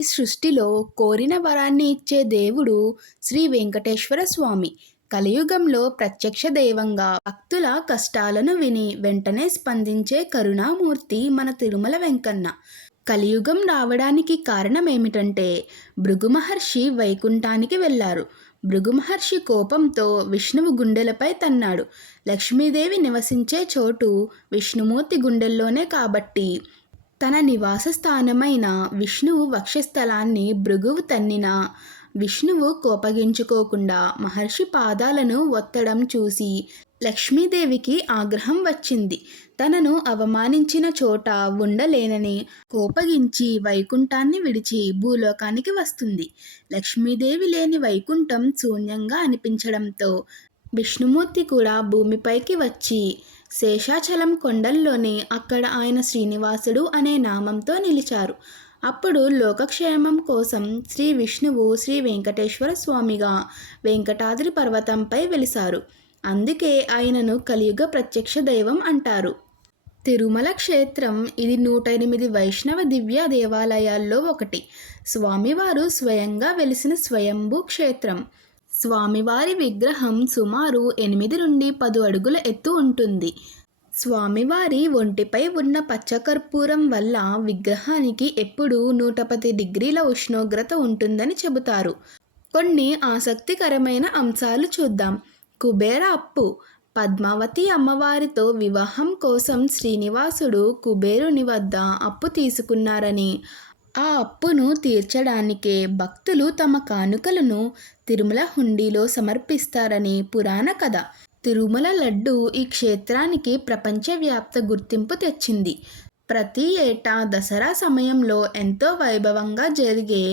ఈ సృష్టిలో కోరిన వరాన్ని ఇచ్చే దేవుడు శ్రీ వెంకటేశ్వర స్వామి. కలియుగంలో ప్రత్యక్ష దైవంగా భక్తుల కష్టాలను విని వెంటనే స్పందించే కరుణామూర్తి మన తిరుమల వెంకన్న. కలియుగం రావడానికి కారణం ఏమిటంటే భృగు మహర్షి వైకుంఠానికి వెళ్ళారు. భృగు మహర్షి కోపంతో విష్ణువు గుండెలపై తన్నాడు. లక్ష్మీదేవి నివసించే చోటు విష్ణుమూర్తి గుండెల్లోనే కాబట్టి తన నివాస స్థానమైన విష్ణువు వక్షస్థలాన్ని భృగువు తన్నినా విష్ణువు కోపగించుకోకుండా మహర్షి పాదాలను ఒత్తడం చూసి లక్ష్మీదేవికి ఆగ్రహం వచ్చింది. తనను అవమానించిన చోట ఉండలేనని కోపగించి వైకుంఠాన్ని విడిచి భూలోకానికి వస్తుంది. లక్ష్మీదేవి లేని వైకుంఠం శూన్యంగా అనిపించడంతో విష్ణుమూర్తి కూడా భూమిపైకి వచ్చి శేషాచలం కొండల్లోనే అక్కడ ఆయన శ్రీనివాసుడు అనే నామంతో నిలిచారు. అప్పుడు లోకక్షేమం కోసం శ్రీ విష్ణువు శ్రీ వెంకటేశ్వర స్వామిగా వెంకటాద్రి పర్వతంపై వెలిశారు. అందుకే ఆయనను కలియుగ ప్రత్యక్ష దైవం అంటారు. తిరుమల క్షేత్రం ఇది 108 వైష్ణవ దివ్య దేవాలయాల్లో ఒకటి. స్వామివారు స్వయంగా వెలిసిన స్వయంభూ క్షేత్రం. స్వామివారి విగ్రహం సుమారు 8 నుండి 10 అడుగుల ఎత్తు ఉంటుంది. స్వామివారి ఒంటిపై ఉన్న పచ్చకర్పూరం వల్ల విగ్రహానికి ఎప్పుడూ 110 డిగ్రీల ఉష్ణోగ్రత ఉంటుందని చెబుతారు. కొన్ని ఆసక్తికరమైన అంశాలు చూద్దాం. కుబేర అప్పు. పద్మావతి అమ్మవారితో వివాహం కోసం శ్రీనివాసుడు కుబేరుని వద్ద అప్పు తీసుకున్నారని, ఆ అప్పును తీర్చడానికే భక్తులు తమ కానుకలను తిరుమల హుండీలో సమర్పిస్తారని పురాణ కథ. తిరుమల లడ్డు ఈ క్షేత్రానికి ప్రపంచవ్యాప్త గుర్తింపు తెచ్చింది. ప్రతి ఏటా దసరా సమయంలో ఎంతో వైభవంగా జరిగే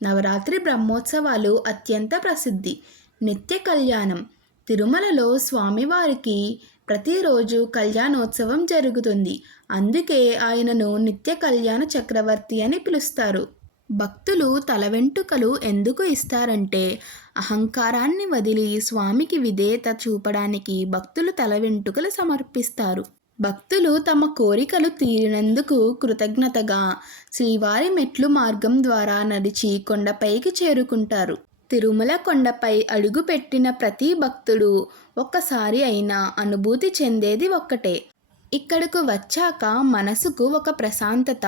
నవరాత్రి బ్రహ్మోత్సవాలు అత్యంత ప్రసిద్ధి. నిత్య కళ్యాణం. తిరుమలలో స్వామివారికి ప్రతిరోజు కళ్యాణోత్సవం జరుగుతుంది. అందుకే ఆయనను నిత్య కళ్యాణ చక్రవర్తి అని పిలుస్తారు. భక్తులు తల వెంట్రుకలు ఎందుకు ఇస్తారంటే అహంకారాన్ని వదిలి స్వామికి విధేయత చూపడానికి భక్తులు తల వెంట్రుకలు సమర్పిస్తారు. భక్తులు తమ కోరికలు తీరినందుకు కృతజ్ఞతగా శ్రీవారి మెట్లు మార్గం ద్వారా నడిచి కొండపైకి చేరుకుంటారు. తిరుమల కొండపై అడుగుపెట్టిన ప్రతి భక్తుడు ఒక్కసారి అయినా అనుభూతి చెందేది ఒక్కటే. ఇక్కడకు వచ్చాక మనసుకు ఒక ప్రశాంతత,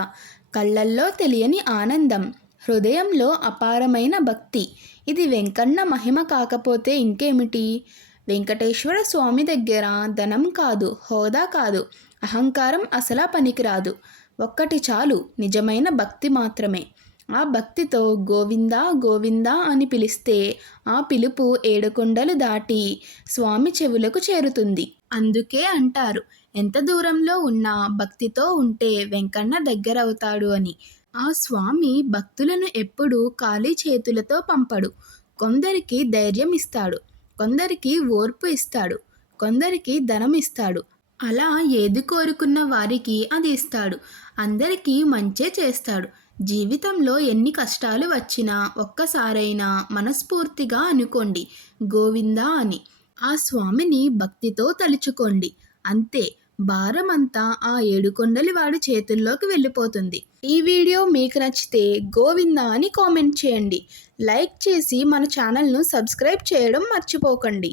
కళ్ళల్లో తెలియని ఆనందం, హృదయంలో అపారమైన భక్తి. ఇది వెంకన్న మహిమ కాకపోతే ఇంకేమిటి? వెంకటేశ్వర స్వామి దగ్గర ధనం కాదు, హోదా కాదు, అహంకారం అసలా పనికిరాదు. ఒక్కటి చాలు, నిజమైన భక్తి మాత్రమే. ఆ భక్తితో గోవిందా గోవిందా అని పిలిస్తే ఆ పిలుపు 7 కొండలు దాటి స్వామి చెవులకు చేరుతుంది. అందుకే అంటారు, ఎంత దూరంలో ఉన్నా భక్తితో ఉంటే వెంకన్న దగ్గరవుతాడు అని. ఆ స్వామి భక్తులను ఎప్పుడూ ఖాళీ చేతులతో పంపడు. కొందరికి ధైర్యం ఇస్తాడు, కొందరికి ఓర్పు ఇస్తాడు, కొందరికి ధనం ఇస్తాడు. అలా ఏది కోరుకున్న వారికి అది ఇస్తాడు. అందరికీ మంచే చేస్తాడు. జీవితంలో ఎన్ని కష్టాలు వచ్చినా ఒక్కసారైనా మనస్ఫూర్తిగా అనుకోండి గోవిందా అని. ఆ స్వామిని భక్తితో తలుచుకోండి. అంతే, భారమంతా ఆ 7 కొండలి వాడి చేతుల్లోకి వెళ్ళిపోతుంది. ఈ వీడియో మీకు నచ్చితే గోవిందా అని కామెంట్ చేయండి. లైక్ చేసి మన ఛానల్ను సబ్స్క్రైబ్ చేయడం మర్చిపోకండి.